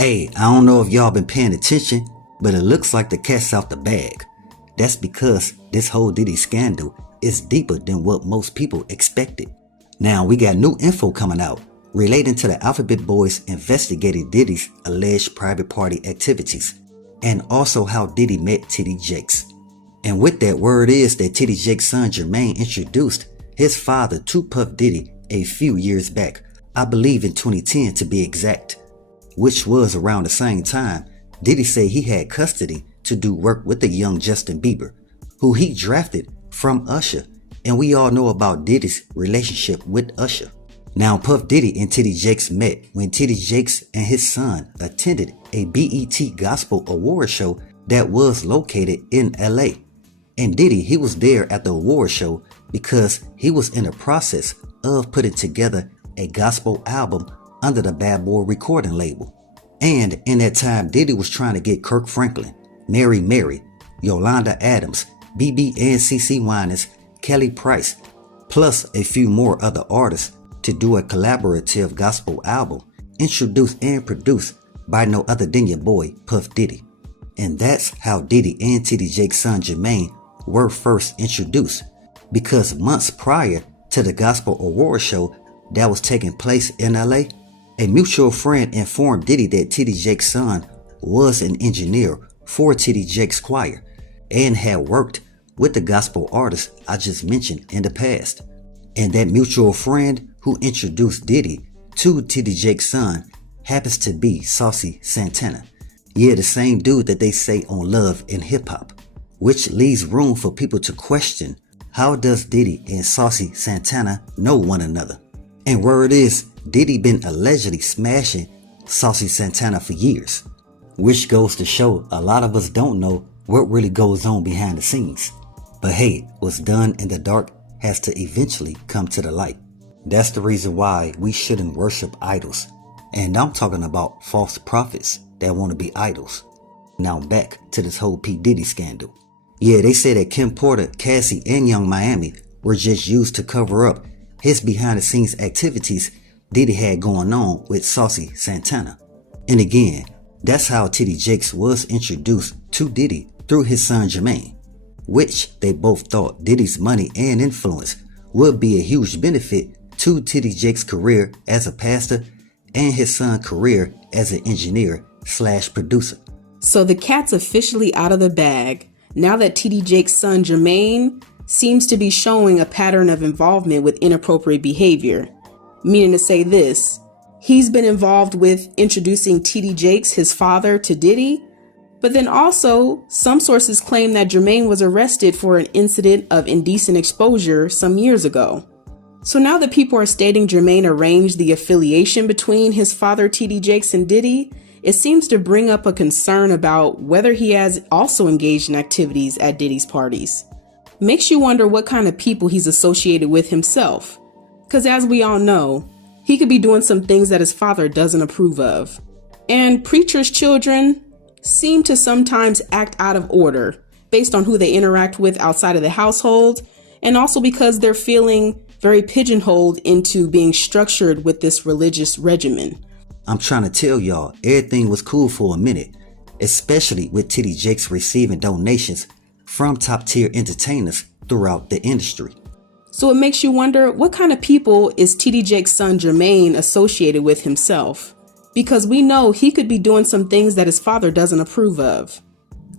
Hey, I don't know if y'all been paying attention, but it looks like the cat's out the bag. That's because this whole Diddy scandal is deeper than what most people expected. Now we got new info coming out relating to the Alphabet Boys investigating Diddy's alleged private party activities, and also how Diddy met T.D. Jakes. And with that, word is that T.D. Jakes' son Jermaine introduced his father to Puff Diddy a few years back, I believe in 2010 to be exact, which was around the same time Diddy said he had custody to do work with the young Justin Bieber, who he drafted from Usher, and we all know about Diddy's relationship with Usher. Now Puff Diddy and T.D. Jakes met when T.D. Jakes and his son attended a BET Gospel Award show that was located in LA. And Diddy, he was there at the award show because he was in the process of putting together a gospel album under the Bad Boy recording label. And in that time, Diddy was trying to get Kirk Franklin, Mary, Yolanda Adams, BB and CC Winans, Kelly Price, plus a few more other artists to do a collaborative gospel album introduced and produced by no other than your boy Puff Diddy. And that's how Diddy and T.D. Jakes' son Jermaine were first introduced, because months prior to the gospel award show that was taking place in LA, a mutual friend informed Diddy that T.D. Jakes' son was an engineer for T.D. Jakes' choir and had worked with the gospel artist I just mentioned in the past. And that mutual friend who introduced Diddy to T.D. Jakes' son happens to be Saucy Santana. Yeah, the same dude that they say on Love and Hip Hop, which leaves room for people to question, how does Diddy and Saucy Santana know one another? And word is, Diddy been allegedly smashing Saucy Santana for years, which goes to show a lot of us don't know what really goes on behind the scenes. But hey, what's done in the dark has to eventually come to the light. That's the reason why we shouldn't worship idols. And I'm talking about false prophets that want to be idols. Now back to this whole P. Diddy scandal. Yeah, they say that Kim Porter, Cassie, and Young Miami were just used to cover up his behind the scenes activities Diddy had going on with Saucy Santana. And again, that's how T.D. Jakes was introduced to Diddy through his son Jermaine, which they both thought Diddy's money and influence would be a huge benefit to T.D. Jakes' career as a pastor and his son's career as an engineer/producer. So the cat's officially out of the bag now that T.D. Jakes' son Jermaine seems to be showing a pattern of involvement with inappropriate behavior. Meaning to say this, he's been involved with introducing T.D. Jakes, his father, to Diddy, but then also some sources claim that Jermaine was arrested for an incident of indecent exposure some years ago. So now that people are stating Jermaine arranged the affiliation between his father T.D. Jakes and Diddy, it seems to bring up a concern about whether he has also engaged in activities at Diddy's parties. Makes you wonder what kind of people he's associated with himself. Because as we all know, he could be doing some things that his father doesn't approve of. And preachers' children seem to sometimes act out of order based on who they interact with outside of the household, and also because they're feeling very pigeonholed into being structured with this religious regimen. I'm trying to tell y'all, everything was cool for a minute, especially with T.D. Jakes receiving donations from top-tier entertainers throughout the industry. So it makes you wonder, what kind of people is T.D. Jakes' son Jermaine associated with himself? Because we know he could be doing some things that his father doesn't approve of.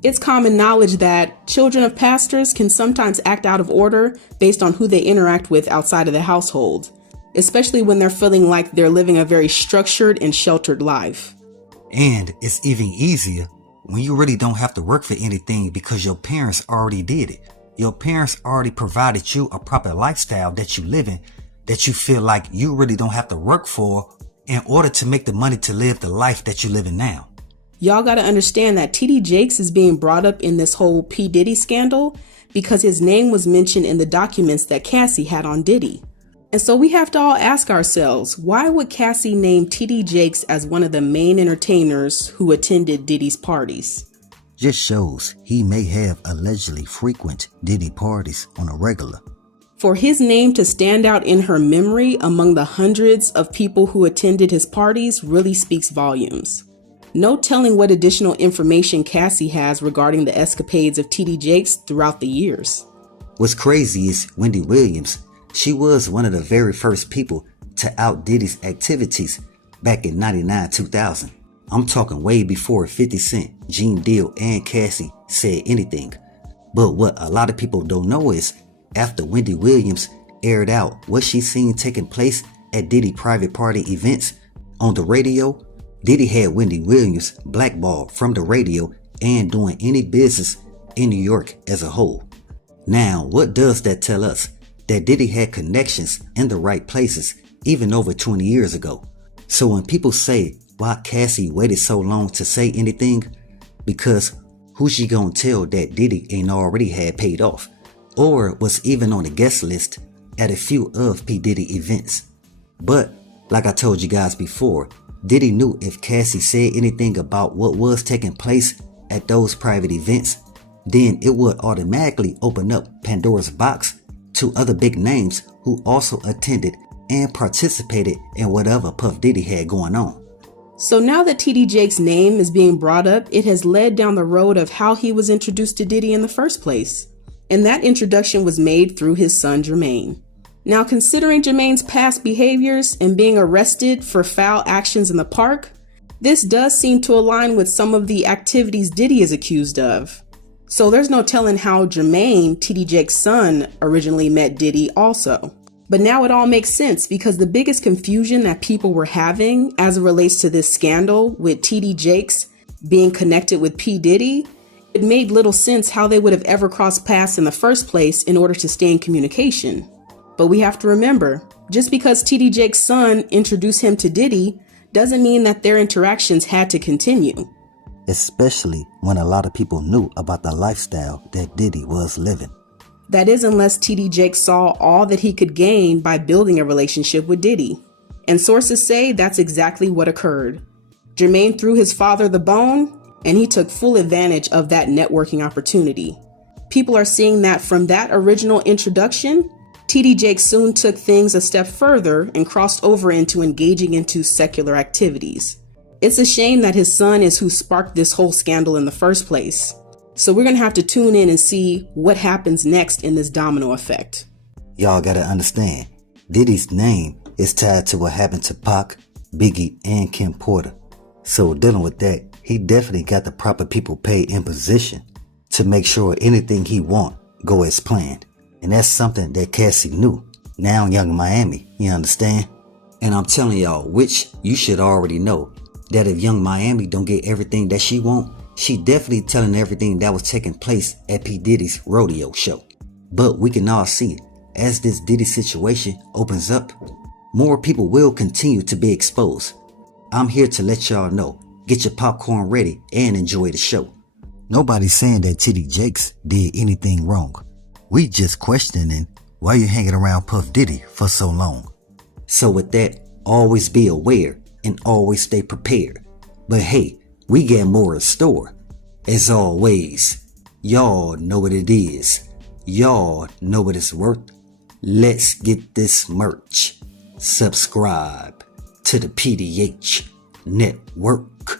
It's common knowledge that children of pastors can sometimes act out of order based on who they interact with outside of the household, especially when they're feeling like they're living a very structured and sheltered life. And it's even easier when you really don't have to work for anything because your parents already did it. Your parents already provided you a proper lifestyle that you live in, that you feel like you really don't have to work for in order to make the money to live the life that you're living now. Y'all got to understand that T.D. Jakes is being brought up in this whole P. Diddy scandal because his name was mentioned in the documents that Cassie had on Diddy. And so we have to all ask ourselves, why would Cassie name T.D. Jakes as one of the main entertainers who attended Diddy's parties? Just shows he may have allegedly frequent Diddy parties on a regular. For his name to stand out in her memory among the hundreds of people who attended his parties really speaks volumes. No telling what additional information Cassie has regarding the escapades of TD Jakes throughout the years. What's crazy is Wendy Williams. She was one of the very first people to out Diddy's activities back in 99-2000. I'm talking way before 50 Cent, Gene Deal, and Cassie said anything. But what a lot of people don't know is after Wendy Williams aired out what she seen taking place at Diddy private party events on the radio, Diddy had Wendy Williams blackballed from the radio and doing any business in New York as a whole. Now, what does that tell us? That Diddy had connections in the right places even over 20 years ago. So when people say, why Cassie waited so long to say anything? Because who's she gonna tell that Diddy ain't already had paid off? Or was even on the guest list at a few of P. Diddy events? But, like I told you guys before, Diddy knew if Cassie said anything about what was taking place at those private events, then it would automatically open up Pandora's box to other big names who also attended and participated in whatever Puff Diddy had going on. So now that TD Jakes' name is being brought up, it has led down the road of how he was introduced to Diddy in the first place. And that introduction was made through his son Jermaine. Now, considering Jermaine's past behaviors and being arrested for foul actions in the park, this does seem to align with some of the activities Diddy is accused of. So there's no telling how Jermaine, TD Jakes' son, originally met Diddy also. But now it all makes sense because the biggest confusion that people were having as it relates to this scandal with TD Jakes being connected with P. Diddy, it made little sense how they would have ever crossed paths in the first place in order to stay in communication. But we have to remember, just because TD Jakes' son introduced him to Diddy doesn't mean that their interactions had to continue. Especially when a lot of people knew about the lifestyle that Diddy was living. That is, unless TD Jakes saw all that he could gain by building a relationship with Diddy. And sources say that's exactly what occurred. Jermaine threw his father the bone, and he took full advantage of that networking opportunity. People are seeing that from that original introduction, TD Jakes soon took things a step further and crossed over into engaging into secular activities. It's a shame that his son is who sparked this whole scandal in the first place. So we're going to have to tune in and see what happens next in this domino effect. Y'all gotta understand, Diddy's name is tied to what happened to Pac, Biggie, and Kim Porter. So dealing with that, he definitely got the proper people paid in position to make sure anything he want go as planned. And that's something that Cassie knew. Now Young Miami, you understand? And I'm telling y'all, which you should already know, that if Young Miami don't get everything that she want, she definitely telling everything that was taking place at P. Diddy's rodeo show. But we can all see, as this Diddy situation opens up, more people will continue to be exposed. I'm here to let y'all know, get your popcorn ready and enjoy the show. Nobody's saying that TD Jakes did anything wrong. We just questioning why you hanging around Puff Diddy for so long. So with that, always be aware and always stay prepared. But hey, we got more in store. As always, y'all know what it is. Y'all know what it's worth. Let's get this merch. Subscribe to the PDH Network.